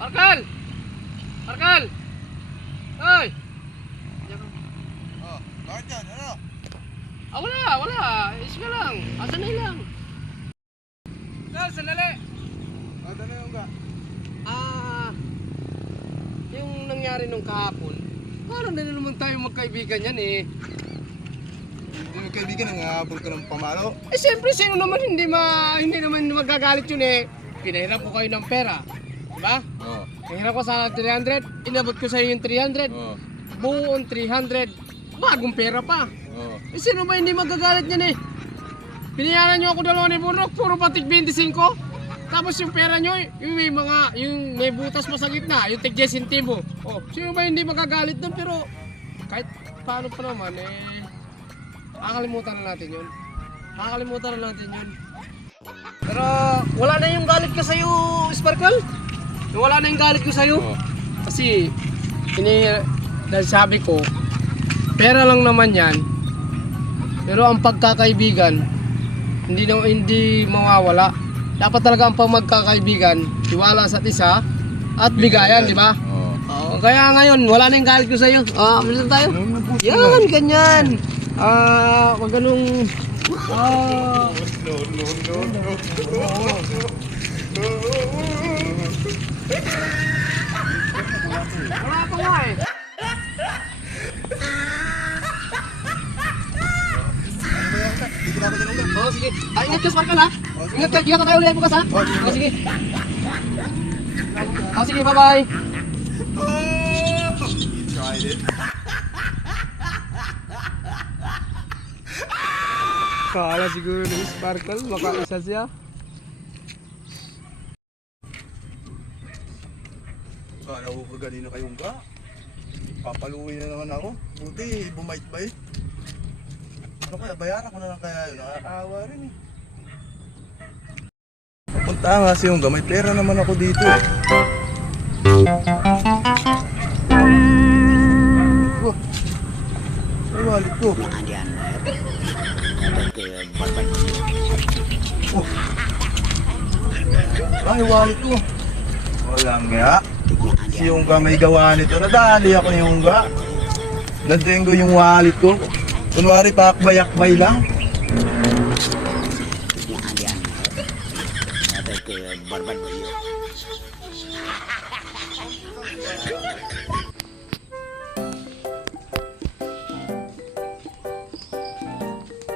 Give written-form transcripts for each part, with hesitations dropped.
Arkal! Arkal! Hoy! Oh, bakit yan? Ano? Wala. Isa lang. Asan na lang? Arkal, sandali. Ano na yung ga? Yung nangyari nung kahapon, parang na naman tayo magkaibigan yan eh. Hindi mo kaibigan, nangahabol ka ng pamalo. Eh siyempre, sino naman hindi naman magagalit yun eh. Pinahirap ko kayo ng pera. Diba? Oo. Pinahirap ko sana 300, inabot ko sa iyo yung 300. Oo. Buong 300, bagong pera pa. Oo. Eh sino ba hindi magagalit yan eh? Pinayaran nyo ako dalawa ni Burok, puro patig 25. Tapos yung pera nyo, yung may butas mo sa gitna, yung tig 10 centimo. Oh, sino ba hindi magagalit doon? Pero kahit paano pa naman eh, kakalimutan na natin yun. Pero wala na yung galit ko sa'yo, Sparkle. Wala na yung galit ko sa'yo. Oo. Kasi, dahil sabi ko, pera lang naman yan. Pero ang pagkakaibigan, hindi mawawala. Dapat talaga ang pagkakaibigan, tiwala sa isa at bigayan, di ba? Oo. Kaya ngayon, wala na yung galit ko sa'yo. Bilisan tayo. Yan, ganyan. Wag ganung... Wala pa nga eh. Dito na ako dyan ulit. Oh, sige. Ingat ka, Sparkle ha. Ingat ka tayo ulit bukas ha. Sige. Sige, bye-bye. Excited. Kala siguro ni Sparkle, makaisa siya. Kala ko kanina kayong ga. Papaluin na naman ako. Buti, bumait-bait. Ano kaya, bayaran ko na lang kaya yun. Nakakaawa rin eh. Punta nga si Yungga, may pera naman ako dito eh. Oh, ay wallet ko. Oh. Ay wallet ko. Walang nga. Si Yungga may gawa nito. Nadali ako ni Yungga. Nadenggo yung wallet ko. Kunwari pakbay-akbay lang.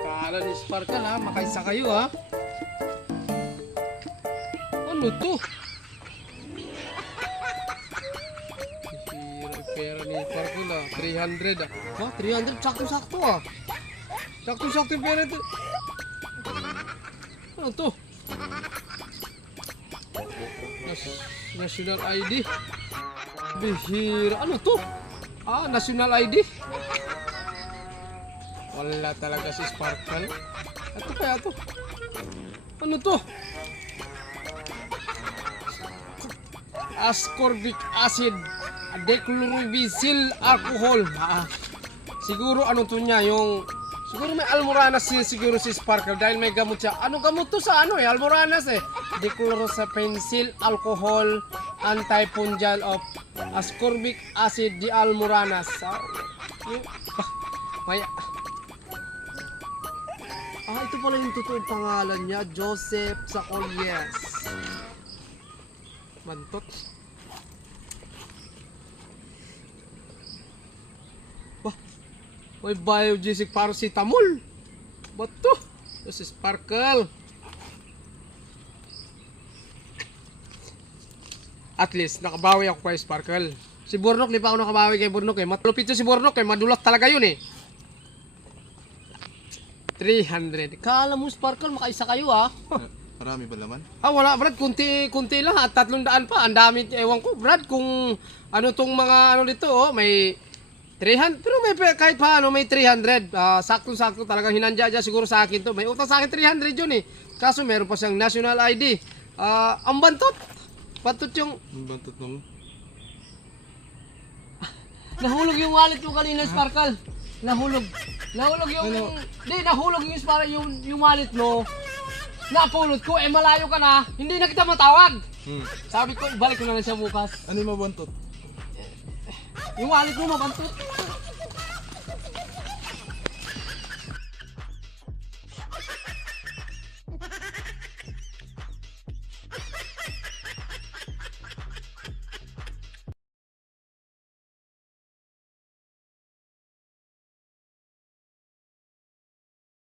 Kala ni Sparkle ha, makaisa kayo ha. Ano to? Pera ni Sparkle ha, 300 ah. Ha, 300 sakto-sakto ah. Sakto-sakto yung pera ito. Ano to? National ID. Bihira. Ano to? National ID. Wala talaga si Sparkle. Ito kaya to? Ano to? Ascorbic acid, dechlorovisil alcohol. Siguro ano to niya, siguro may almoranas siguro si Sparkle dahil may gamot siya. Ano gamot to sa almoranas eh. Dechloropenicil alcohol, antifungal of ascorbic acid di almoranas. Ito pala yung totoong pangalan niya, Joseph Sacolyes. Mantot. May biogesic paracetamol. Ba't to? This is Sparkle. At least, nakabawi ako kay Sparkle. Si Burnok, di pa ako nakabawi kay Burnok eh. Matulupit si Burnok eh. Madulas talaga yun eh. 300. Kala mo Sparkle, makaisa kayo ah. Marami ba laman? Wala Brad, kunti lang at 300 pa. Ang dami, ewan ko Brad kung ano tong mga ano dito may 300, pero may kahit paano may 300. Sakto-sakto talagang hinandya dyan siguro sa akin to. May utang sa akin 300 yun eh. Kaso meron pa siyang national ID. Ang bantot. Bantot yung... Ang bantot mo? Nahulog yung wallet mo kanina, Sparkle. Nahulog. Nahulog yung... Ano? Di, nahulog yung, yung wallet mo. Napulot ko, malayo ka na. Hindi na kita matawag. Sabi ko, ibalik ko na lang siya bukas. Ano yung mabantot? Yung wallet mo mabantot.